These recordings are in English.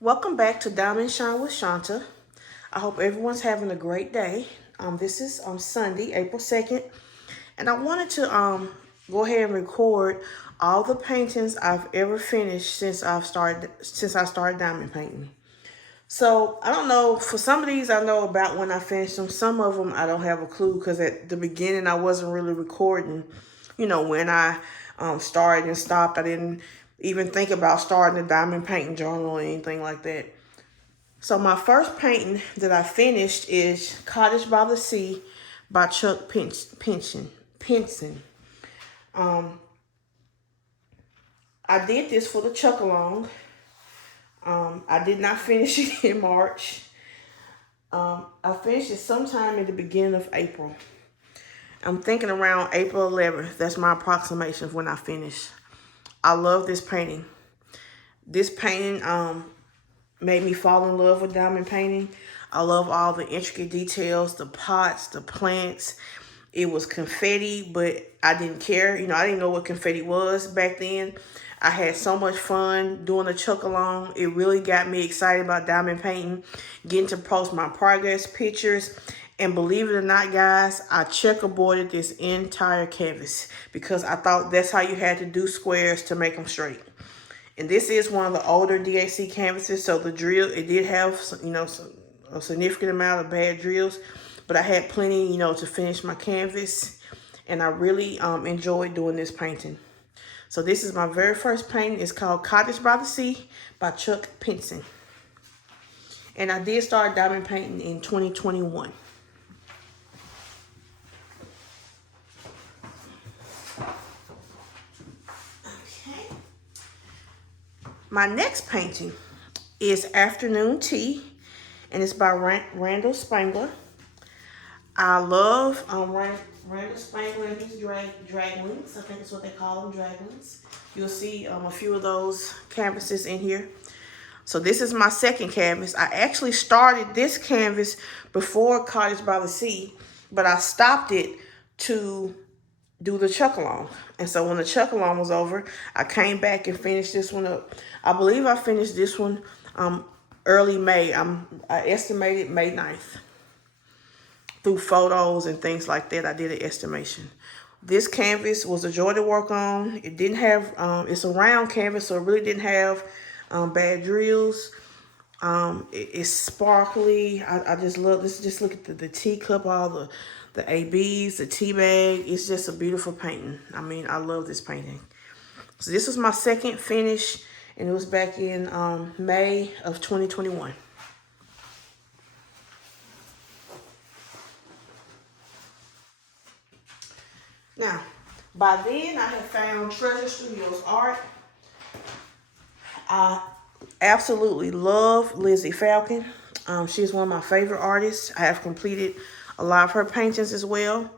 Welcome back to Diamond Shine with Shanta. I hope everyone's having a great day. This is on Sunday, April 2nd, and I wanted to go ahead and record all the paintings I've ever finished since I started diamond painting. So I don't know. For some of these, I know about when I finished them. Some of them I don't have a clue because at the beginning I wasn't really recording. When I started and stopped, I didn't even think about starting a diamond painting journal or anything like that. So my first painting that I finished is Cottage by the Sea by Chuck Pinson. Um, I did this for the Chuck Along. I did not finish it in March. I finished it sometime in the beginning of April. I'm thinking around April 11th. That's my approximation of when I finish. I love this painting. This painting made me fall in love with diamond painting. I love all the intricate details, the pots, the plants. It was confetti, but I didn't care. I didn't know what confetti was back then. I had so much fun doing the chuck along. It really got me excited about diamond painting, getting to post my progress pictures. And believe it or not, guys, I checkerboarded this entire canvas because I thought that's how you had to do squares to make them straight. And this is one of the older DAC canvases, so the drill, it did have, a significant amount of bad drills, but I had plenty, to finish my canvas, and I really enjoyed doing this painting. So this is my very first painting. It's called Cottage by the Sea by Chuck Pinson. And I did start diamond painting in 2021. Okay. My next painting is Afternoon Tea, and it's by Randall Spangler. I love Randall Spangler and his draglings. I think that's what they call them, draglings. You'll see a few of those canvases in here. So this is my second canvas. I actually started this canvas before Cottage by the Sea, but I stopped it to do the chuck along. And so when the chuck along was over, I came back and finished this one up. I believe I finished this one early May. I estimated May 9th. Through photos and things like that, I did an estimation. This canvas was a joy to work on. It didn't have, it's a round canvas, so it really didn't have bad drills. It's sparkly. I just love this. Just look at the teacup, all the ABs, the tea bag. It's just a beautiful painting. I mean, I love this painting. So this was my second finish, and it was back in May of 2021. Now, by then, I had found Treasure Studios art. I absolutely love Lizzie Falcon. She's one of my favorite artists. I have completed a lot of her paintings as well.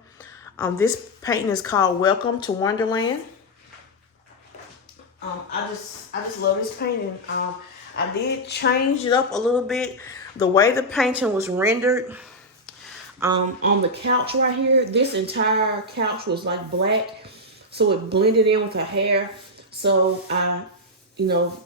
This painting is called Welcome to Wonderland. I just love this painting. I did change it up a little bit. The way the painting was rendered on the couch right here, this entire couch was like black, so it blended in with her hair. So I,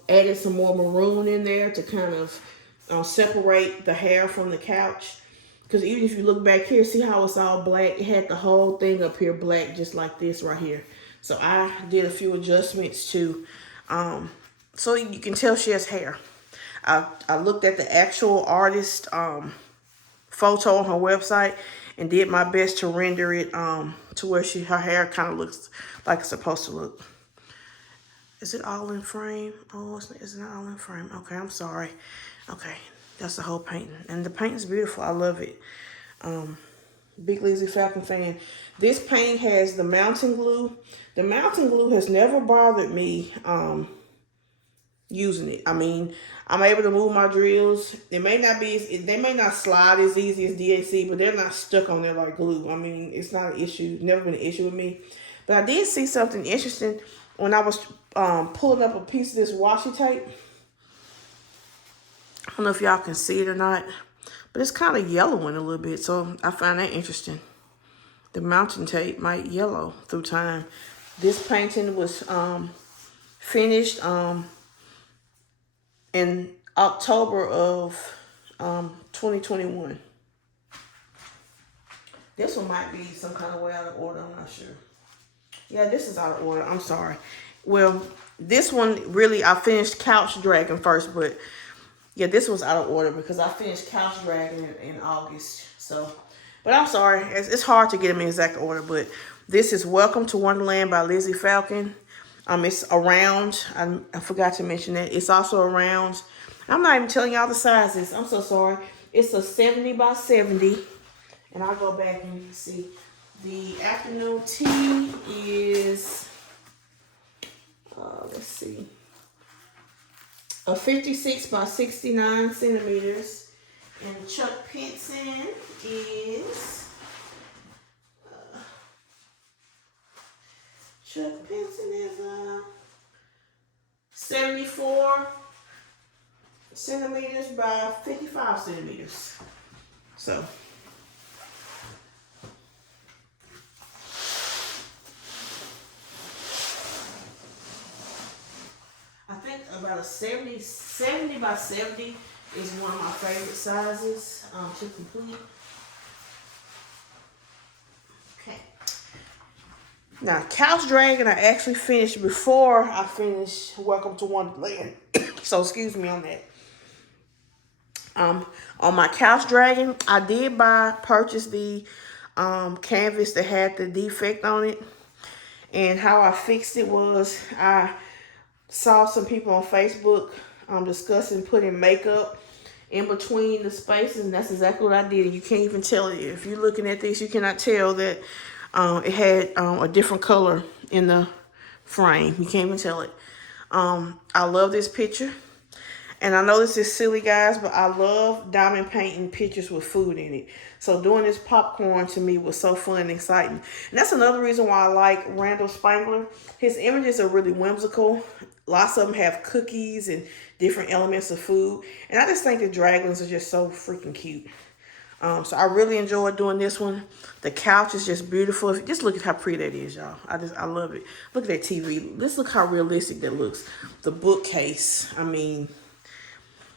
added some more maroon in there to kind of separate the hair from the couch. Because even if you look back here, see how it's all black? It had the whole thing up here black, just like this right here. So I did a few adjustments to, so you can tell she has hair. I looked at the actual artist photo on her website and did my best to render it to where her hair kind of looks like it's supposed to look. Is it all in frame? Oh, it's not all in frame. Okay, I'm sorry. Okay, that's the whole painting. And the painting's beautiful. I love it. Big Lizzy Falcon fan. This painting has the mountain glue. The mountain glue has never bothered me using it. I mean, I'm able to move my drills. They may not slide as easy as DAC, but they're not stuck on there like glue. I mean, it's not an issue. Never been an issue with me. But I did see something interesting when I was pulling up a piece of this washi tape. I don't know if y'all can see it or not, but it's kind of yellowing a little bit, so I find that interesting. The mountain tape might yellow through time. This painting was finished in October of 2021. This one might be some kind of way out of order. I'm not sure. Yeah, this is out of order. I'm sorry. Well, this one really, I finished Couch Dragon first, but yeah, this was out of order because I finished Couch Dragon in August. So, but I'm sorry. It's hard to get them in exact order, but this is Welcome to Wonderland by Lizzy Falcon. It's around. I forgot to mention that. It's also around. I'm not even telling y'all the sizes. I'm so sorry. It's a 70 by 70. And I'll go back and see. The afternoon tea is, let's see, a 56 by 69 centimeters. And Chuck Pinson is, Chuck Pinson is 74 centimeters by 55 centimeters. So. I think about a 70 by 70 is one of my favorite sizes to complete. Okay. Now, Couch Dragon I actually finished before I finished Welcome to Wonderland. So, excuse me on that. On my Couch Dragon, I did purchase the canvas that had the defect on it. And how I fixed it was I saw some people on Facebook discussing putting makeup in between the spaces, and that's exactly what I did. You can't even tell it. If you're looking at this, you cannot tell that it had a different color in the frame. You can't even tell it. I love this picture. And I know this is silly, guys, but I love diamond painting pictures with food in it. So doing this popcorn to me was so fun and exciting. And that's another reason why I like Randall Spangler. His images are really whimsical. Lots of them have cookies and different elements of food. And I just think the dragons are just so freaking cute. So I really enjoyed doing this one. The couch is just beautiful. Just look at how pretty that is, y'all. I love it. Look at that TV. Let's look how realistic that looks. The bookcase. I mean,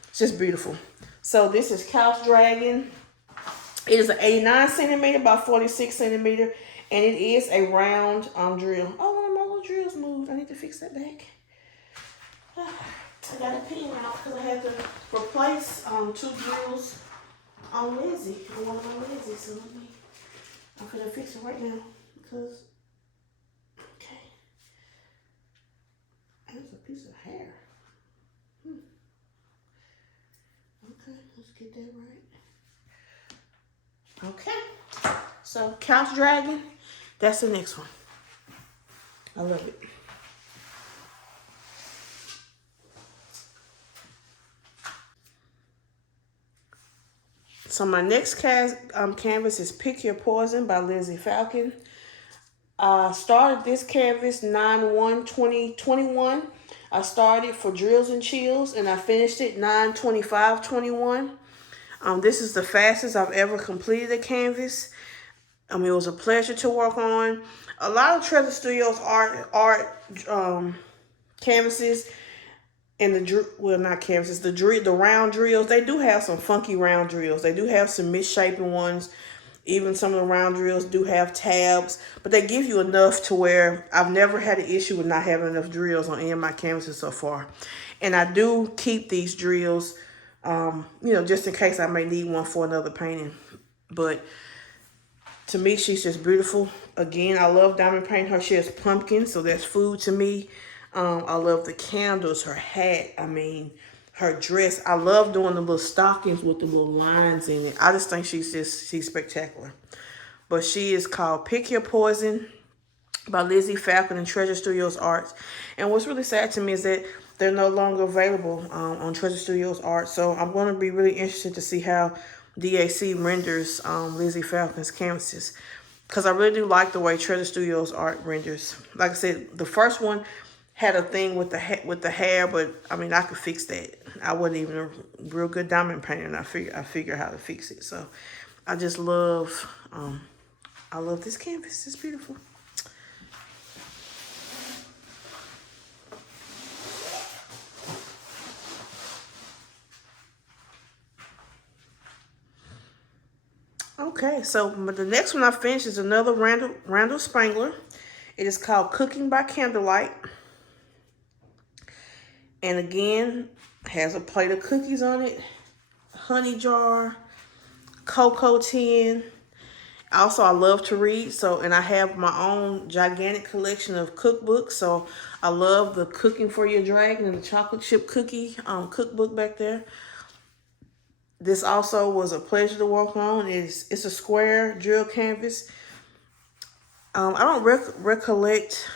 it's just beautiful. So this is Couch Dragon. It is an 89 centimeter by 46 centimeter. And it is a round drill. Oh, one of my little drills moved. I need to fix that back. I got a pin out because I had to replace 2 drills on Lizzie. One of my Lizzie. So I'm going to fix it right now. Because, okay. That's a piece of hair. Okay, let's get that right. Okay, so Couch Dragon, that's the next one. I love it. So my next canvas is Pick Your Poison by Lizzy Falcon. I started this canvas 9/1/2021. I started for Drills and Chills, and I finished it 9/25/21. This is the fastest I've ever completed a canvas. It was a pleasure to work on. A lot of Treasure Studios art canvases and not canvases, the round drills. They do have some funky round drills. They do have some misshapen ones. Even some of the round drills do have tabs, but they give you enough to where I've never had an issue with not having enough drills on any of my canvases so far. And I do keep these drills, just in case I may need one for another painting. But to me, she's just beautiful. Again, I love diamond painting her. She has pumpkins, so that's food to me. I love the candles, her hat. I mean, her dress. I love doing the little stockings with the little lines in it. I just think she's spectacular. But she is called Pick Your Poison by Lizzy Falcon and Treasure Studios Arts. And what's really sad to me is that they're no longer available on Treasure Studios Art. So I'm going to be really interested to see how DAC renders Lizzy Falcon's canvases. Because I really do like the way Treasure Studios Art renders. Like I said, the first one had a thing with the hair, but I mean, I could fix that. I wasn't even a real good diamond painter, and I figured how to fix it. So I just love, I love this canvas. It's beautiful. Okay, so the next one I finished is another Randall Spangler. It is called Cooking by Candlelight. And again, has a plate of cookies on it, honey jar, cocoa tin. Also, I love to read, and I have my own gigantic collection of cookbooks. So I love the Cooking for Your Dragon and the chocolate chip cookie cookbook back there. This also was a pleasure to work on. It's a square drill canvas. I don't recollect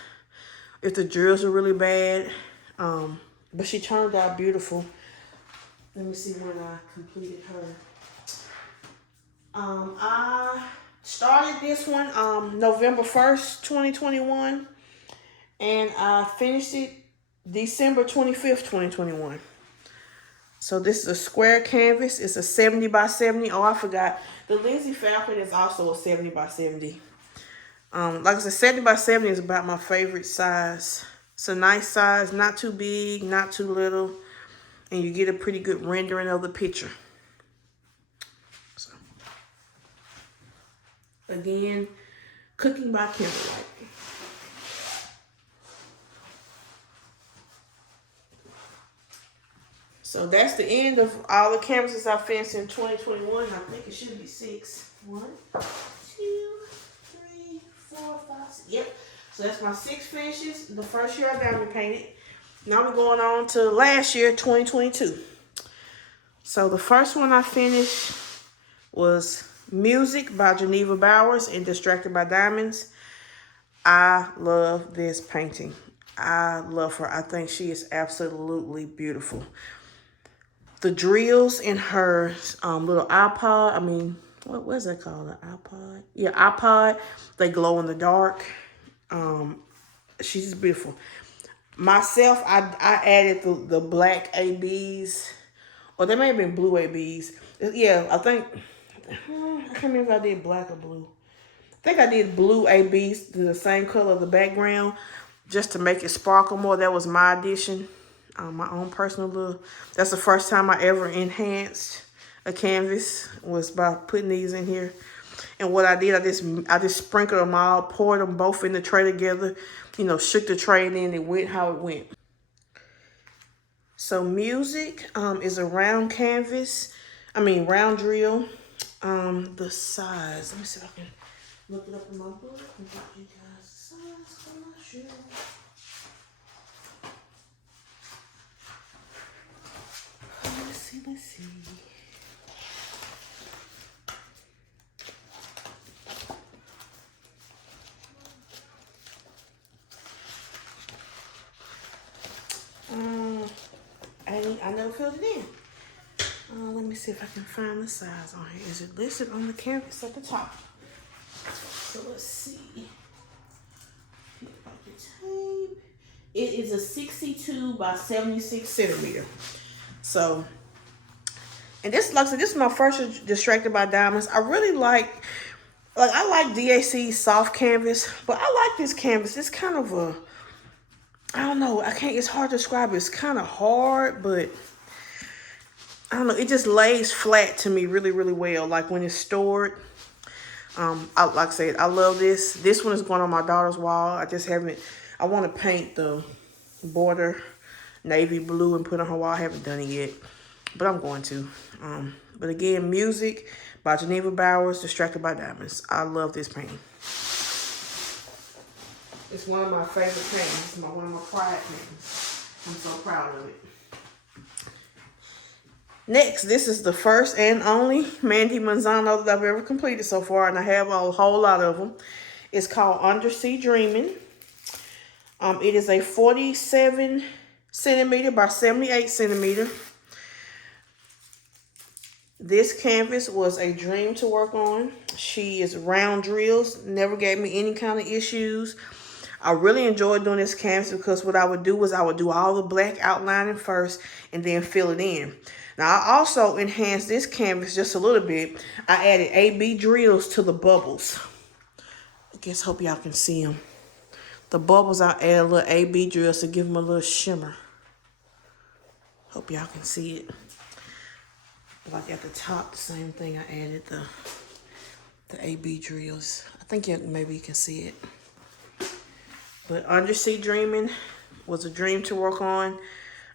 if the drills are really bad, but she turned out beautiful. Let me see when I completed her. I started this one November 1st, 2021, and I finished it December 25th, 2021. So this is a square canvas. It's a 70 by 70. Oh, I forgot. The Lindsay Falcon is also a 70 by 70. Like I said, 70 by 70 is about my favorite size. It's a nice size, not too big, not too little, and you get a pretty good rendering of the picture. So, again, Cooking by Candlelight. So that's the end of all the canvases I finished in 2021. I think it should be 6. 1, 2, 3, 4, 5, 6. Yep. So that's my 6 finishes. The first year I diamond painted. Now we're going on to last year, 2022. So the first one I finished was Music by Geneva Bowers and Distracted by Diamonds. I love this painting. I love her. I think she is absolutely beautiful. The drills in her little iPod, what was that called? An iPod? Yeah, iPod. They glow in the dark. She's just beautiful. Myself, I added the black ABs. Or they may have been blue ABs. Yeah, I can't remember if I did black or blue. I think I did blue ABs to the same color of the background just to make it sparkle more. That was my addition. My own personal little. That's the first time I ever enhanced a canvas was by putting these in here. And what I did, I just sprinkled them all, poured them both in the tray together, shook the tray and then it went how it went. So Music is a round canvas. Round drill. The size. Let me see if I can look it up in my book and give you guys the size for my shoe. Let's see. I never filled it in. Let me see if I can find the size on here. Is it listed on the canvas at the top? So let's see. It is a 62 by 76 centimeter. So, and this, like I said, this is my first Distracted by Diamonds. I really I like DAC's soft canvas, but I like this canvas. It's kind of I don't know, it's hard to describe it. It's kind of hard, but I don't know, it just lays flat to me really, really well. Like when it's stored. Like I said, I love this. This one is going on my daughter's wall. I want to paint the border navy blue and put on her wall. I haven't done it yet, but I'm going to. But again, Music by Geneva Bowers, Distracted by Diamonds. I love this painting. It's one of my favorite paintings. It's one of my pride paintings. I'm so proud of it. Next, this is the first and only Mandy Manzano that I've ever completed so far, and I have a whole lot of them. It's called Undersea Dreaming. It is a 47 centimeter by 78 centimeter. This canvas was a dream to work on. She is round drills, never gave me any kind of issues. I really enjoyed doing this canvas because what I would do was I would do all the black outlining first and then fill it in. Now, I also enhanced this canvas just a little bit. I added AB drills to the bubbles. Hope y'all can see them. The bubbles, I added a little AB drills to give them a little shimmer. Hope y'all can see it. Like at the top, the same thing. I added the the AB drills. I think maybe you can see it. But Undersea Dreaming was a dream to work on.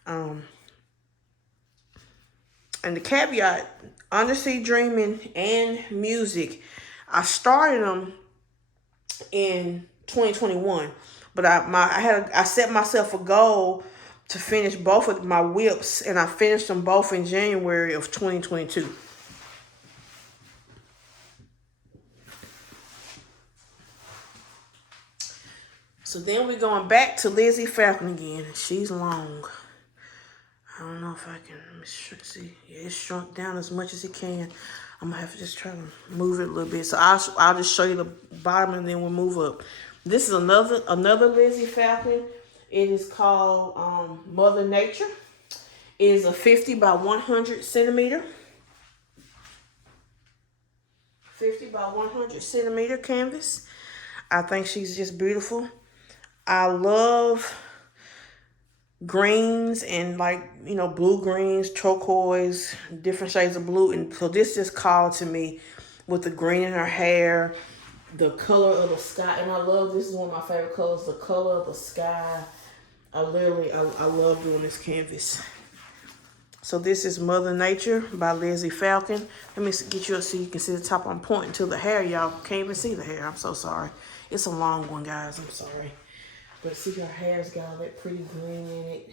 And the caveat, Undersea Dreaming and music, I started them in 2021, but I set myself a goal to finish both of my whips, and I finished them both in January of 2022. So then we're going back to Lizzy Falcon again. She's long. I don't know if I can see. Yeah, it's shrunk down as much as it can. I'm gonna have to just try to move it a little bit. So I'll just show you the bottom and then we'll move up. This is another Lizzy Falcon. It is called Mother Nature. It is a 50 by 100 centimeter. 50 by 100 centimeter canvas. I think she's just beautiful. I love greens and blue greens, turquoise, different shades of blue. And so this just called to me with the green in her hair, the color of the sky. And I love, this is one of my favorite colors, the color of the sky. I love doing this canvas. So this is Mother Nature by Lizzy Falcon. Let me get you up so you can see the top. I'm pointing to the hair. Y'all can't even see the hair. I'm so sorry. It's a long one, guys. I'm sorry. But see, her hair's got all that pretty green in it.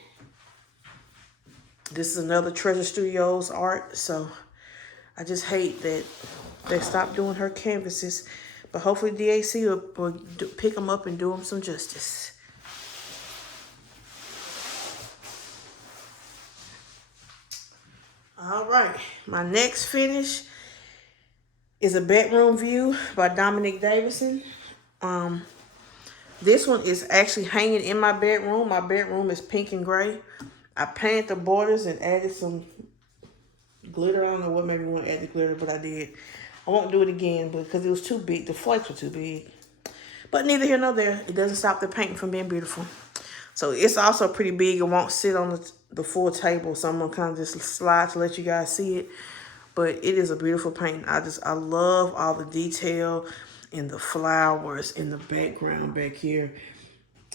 This is another Treasure Studios art. So I just hate that they stopped doing her canvases. But hopefully DAC will pick them up and do them some justice. All right. My next finish is a bedroom view by Dominic Davidson. This one is actually hanging in my bedroom. My bedroom is pink and gray. I painted the borders and added some glitter. I don't know what made me want to add the glitter, but I did. I won't do it again because it was too big. The flakes were too big. But neither here nor there. It doesn't stop the painting from being beautiful. So it's also pretty big. It won't sit on the full table. So I'm going to kind of just slide to let you guys see it. But it is a beautiful painting. I love all the detail and the flowers in the background back here.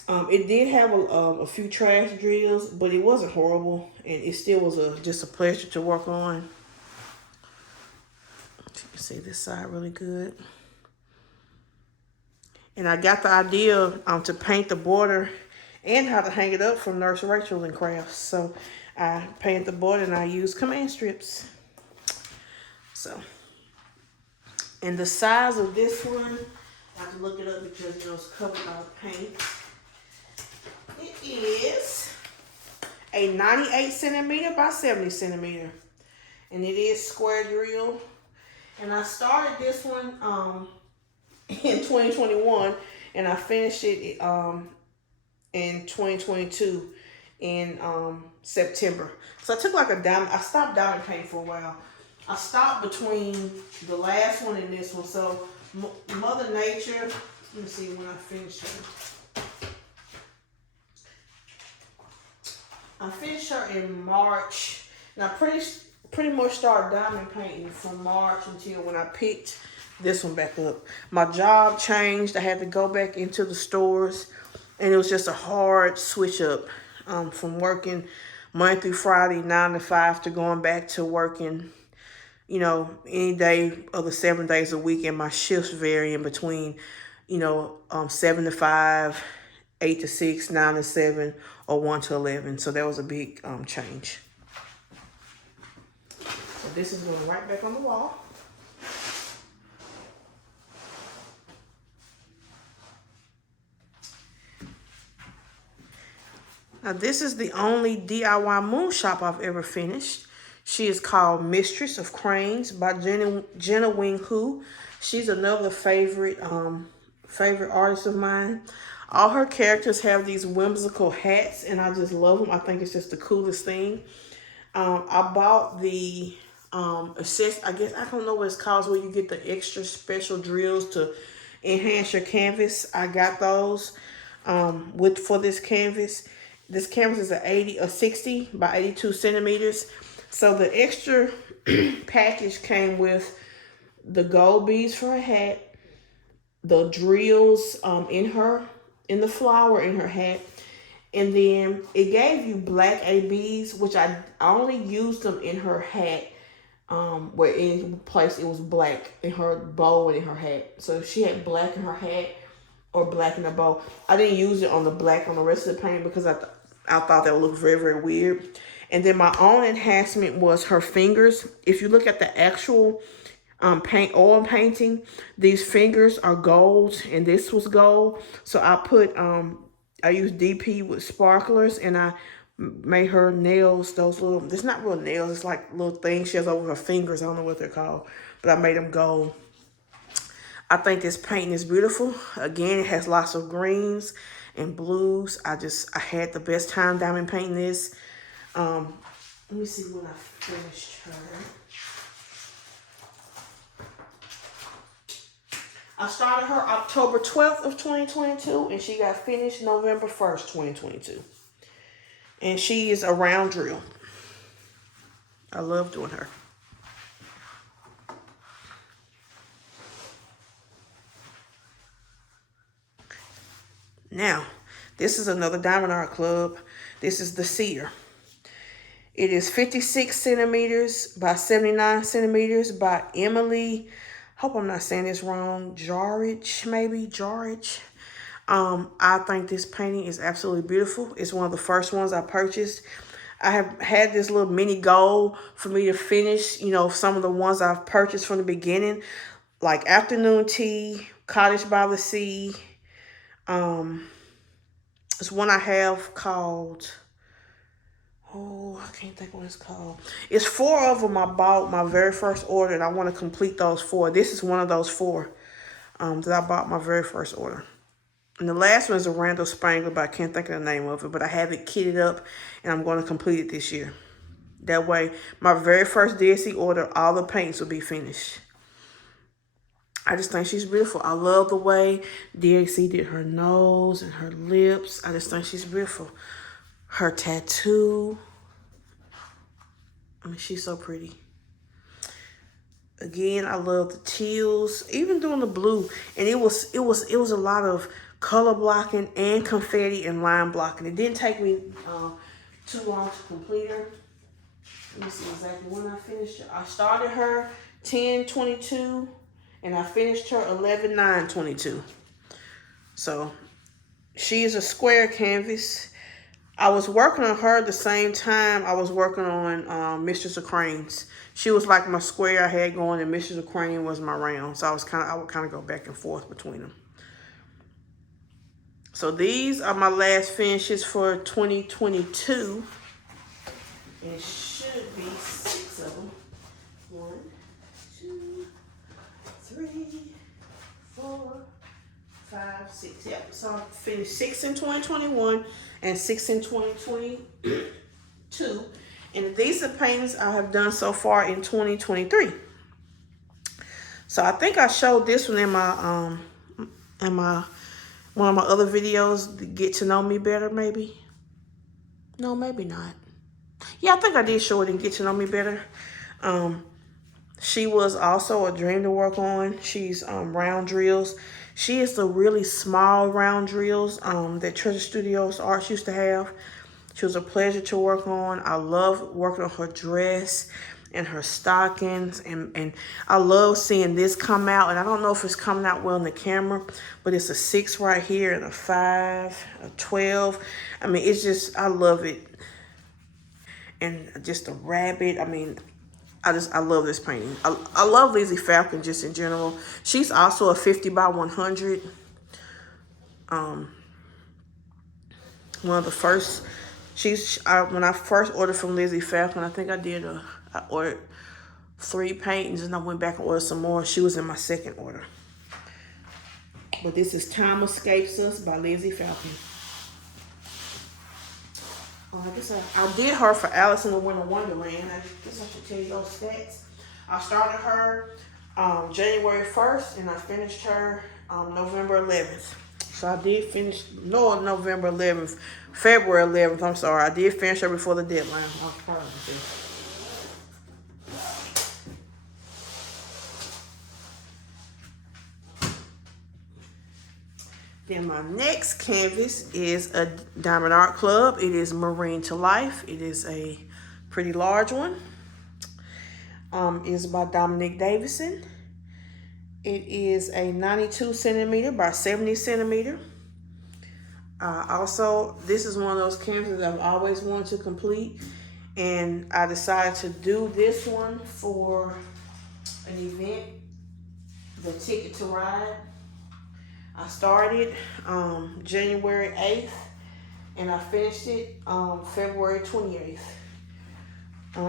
It did have a few trash drills, but it wasn't horrible, and it still was just a pleasure to work on. You can see this side really good. And I got the idea to paint the border and how to hang it up from Nurse Rachel and Crafts. So I painted the border and I used command strips. So. And the size of this one, I have to look it up because it's covered by paint. It is a 98 centimeter by 70 centimeter. And it is square drill. And I started this one in 2021 and I finished it in 2022 in September. So I took like a diamond, I stopped diamond paint for a while. I stopped between the last one and this one. So Mother Nature, let me see when I finished her. I finished her in March. And I pretty much started diamond painting from March until when I picked this one back up. My job changed. I had to go back into the stores. And it was just a hard switch up from working Monday through Friday, 9 to 5, to going back to working any day of the 7 days a week, and my shifts vary in between, 7 to 5, 8 to 6, 9 to 7, or 1 to 11. So that was a big change. So this is going right back on the wall. Now this is the only DIY moon shop I've ever finished. She is called Mistress of Cranes by Jenna Wing Hu. She's another favorite artist of mine. All her characters have these whimsical hats, and I just love them. I think it's just the coolest thing. I bought the I guess I don't know what it's called, where you get the extra special drills to enhance your canvas. I got those for this canvas. This canvas is a 60 by 82 centimeters. So the extra package came with the gold beads for her hat, the drills in the flower in her hat, and then it gave you black ABs, which I only used them in her hat, where in place it was black in her bow and in her hat. So she had black in her hat or black in the bow. I didn't use it on the black on the rest of the paint because I thought that would look very, very weird. And then my own enhancement was her fingers. If you look at the actual oil painting, these fingers are gold and this was gold. So I used DP with sparklers, and I made her nails, those little, it's not real nails, it's like little things she has over her fingers. I don't know what they're called, but I made them gold. I think this painting is beautiful. Again, it has lots of greens and blues. I had the best time diamond painting this. Let me see when I finished her. I started her October 12th of 2022, and she got finished November 1st, 2022. And she is a round drill. I love doing her. Now, this is another Diamond Art Club. This is the Seer. It is 56 centimeters by 79 centimeters by Emily. Hope I'm not saying this wrong. Jarrich, maybe Jarrich. I think this painting is absolutely beautiful. It's one of the first ones I purchased. I have had this little mini goal for me to finish, some of the ones I've purchased from the beginning, like Afternoon Tea, Cottage by the Sea. It's one I have called, I can't think what it's called. It's 4 of them I bought my very first order, and I want to complete those 4. This is one of those 4 that I bought my very first order. And the last one is a Randall Spangler, but I can't think of the name of it. But I have it kitted up, and I'm going to complete it this year. That way, my very first DSC order, all the paints will be finished. I just think she's beautiful. I love the way DXC did her nose and her lips. I just think she's beautiful. Her tattoo. I mean, she's so pretty. Again, I love the teals, even doing the blue. And it was a lot of color blocking and confetti and line blocking. It didn't take me too long to complete her. Let me see exactly when I finished her. I started her 10/22 and I finished her 11/9/22. So she is a square canvas. I was working on her at the same time I was working on Mistress of Cranes. She was like my square I had going, and Mistress of Crane was my round. So I would kind of go back and forth between them. So these are my last finishes for 2022. It should be 6 of them. 1, 2, 3, 4, 5, 6. Yep. So I finished 6 in 2021 and 6 in 2022. And these are paintings I have done so far in 2023. So I think I showed this one in my one of my other videos, to Get to Know Me Better, maybe. No, maybe not. Yeah, I think I did show it in Get to Know Me Better. She was also a dream to work on. She's round drills. She is the really small round drills that Treasure Studios Arts used to have. She was a pleasure to work on. I love working on her dress and her stockings, and I love seeing this come out. And I don't know if it's coming out well in the camera, but it's a 6 right here and a 5, a 12. I mean, it's just, I love it. And just a rabbit. I mean, I love this painting. I love Lizzy Falcon just in general. She's also a 50 by 100. One of the first. When I first ordered from Lizzy Falcon, I think I ordered 3 paintings, and I went back and ordered some more. She was in my second order. But this is Time Escapes Us by Lizzy Falcon. I guess I did her for Alice in the Winter Wonderland. I guess I should tell you those stats. I started her January 1st, and I finished her November 11th. So I did finish, November 11th, February 11th, I'm sorry. I did finish her before the deadline. I was proud of myself. Then my next canvas is a Diamond Art Club. It is Marine to Life. It is a pretty large one. It's by Dominic Davidson. It is a 92 centimeter by 70 centimeter. Also, this is one of those canvases I've always wanted to complete, and I decided to do this one for an event, the Ticket to Ride. I started January 8th, and I finished it February 28th.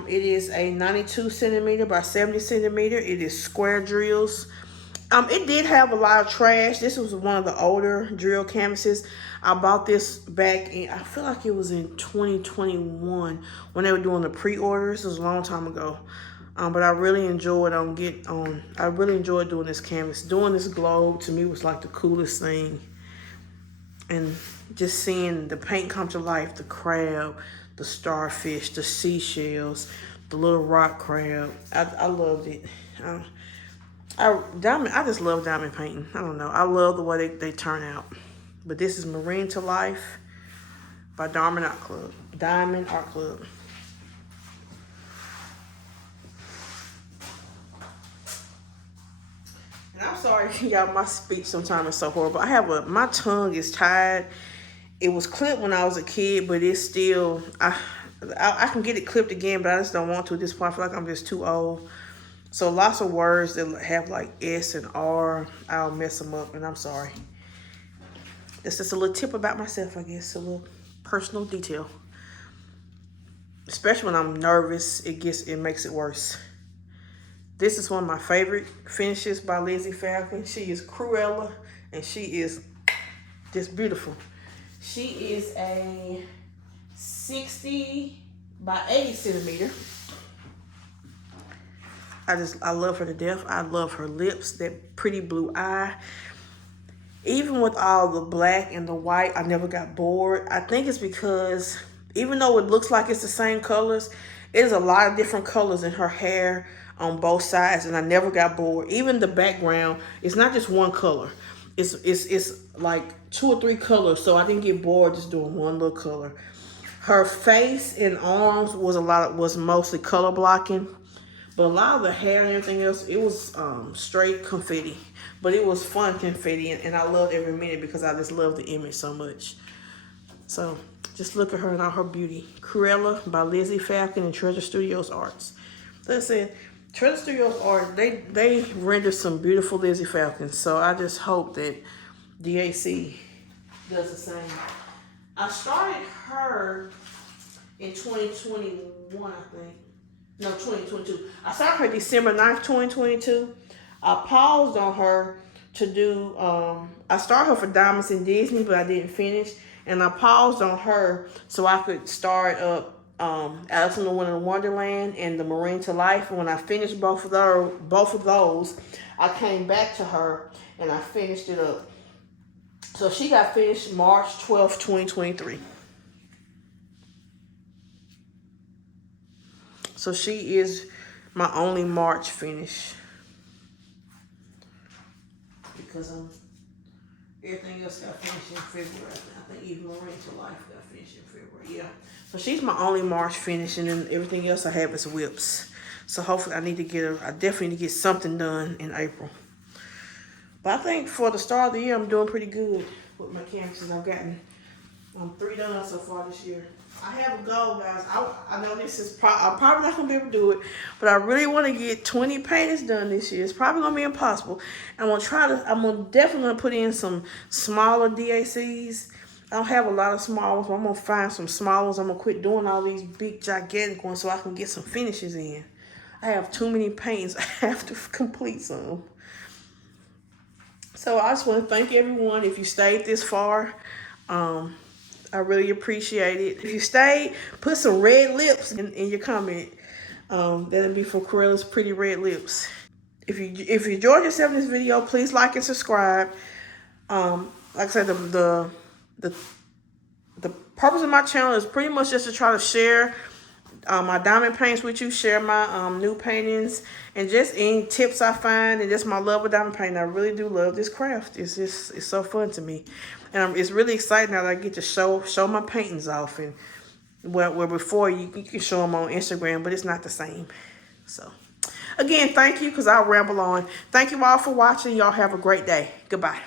It is a 92 centimeter by 70 centimeter. It is square drills. It did have a lot of trash. This was one of the older drill canvases. I bought this back in, I feel like it was in 2021 when they were doing the pre-orders. It was a long time ago. But I really enjoyed I really enjoyed doing this canvas. Doing this globe to me was like the coolest thing. And just seeing the paint come to life, the crab, the starfish, the seashells, the little rock crab. I loved it. I just love diamond painting. I don't know. I love the way they turn out. But this is Marine to Life by Diamond Art Club. Diamond Art Club. And I'm sorry, y'all, my speech sometimes is so horrible. My tongue is tired. It was clipped when I was a kid, but it's still, I can get it clipped again, but I just don't want to at this point. I feel like I'm just too old. So lots of words that have like S and R, I'll mess them up, and I'm sorry. It's just a little tip about myself, I guess, a little personal detail. Especially when I'm nervous, it makes it worse. This is one of my favorite finishes by Lizzie Falcon. She is Cruella, and she is just beautiful. She is a 60 by 80 centimeter. I love her to death. I love her lips, that pretty blue eye. Even with all the black and the white, I never got bored. I think it's because even though it looks like it's the same colors, there's a lot of different colors in her hair on both sides, and I never got bored. Even the background, it's not just one color. It's like 2 or 3 colors, so I didn't get bored just doing one little color. Her face and arms was mostly color blocking. But a lot of the hair and everything else, it was straight confetti. But it was fun confetti, and I loved every minute because I just love the image so much. So just look at her and all her beauty. Cruella by Lizzie Falcon and Treasure Studios Arts. Like I said, Treasure Studios Art, they render some beautiful Lizzie Falcons. So I just hope that DAC does the same. I started her in 2021, I think. No, 2022. I started her December 9th, 2022. I paused on her to do, I started her for Diamonds in Disney, but I didn't finish. And I paused on her so I could start up Alice in Wonderland and the Marine to Life. And when I finished both of those, I came back to her and I finished it up. So she got finished March 12th, 2023. So she is my only March finish. Because everything else got finished in February. I think even Marine to Life got finished in February. Yeah. So she's my only March finish, and then everything else I have is whips. So hopefully I definitely need to get something done in April. But I think for the start of the year, I'm doing pretty good with my canvases. I've gotten 3 done so far this year. I have a goal, guys. I know this is I'm probably not going to be able to do it, but I really want to get 20 paintings done this year. It's probably going to be impossible. I'm definitely going to put in some smaller DACs. I don't have a lot of small ones, but I'm going to find some small ones. I'm going to quit doing all these big, gigantic ones so I can get some finishes in. I have too many paintings. I have to complete some. So I just want to thank everyone if you stayed this far. I really appreciate it. If you stayed, put some red lips in your comment. That'll be for Cruella's pretty red lips. If you enjoyed yourself in this video, please like and subscribe. Like I said, the purpose of my channel is pretty much just to try to share my diamond paints with you, share my new paintings, and just any tips I find, and just my love of diamond painting. I really do love this craft. It's so fun to me, and it's really exciting that I get to show my paintings off. And where before you can show them on Instagram, but it's not the same. So again, thank you, because I'll ramble on. Thank you all for watching. Y'all have a great day. Goodbye.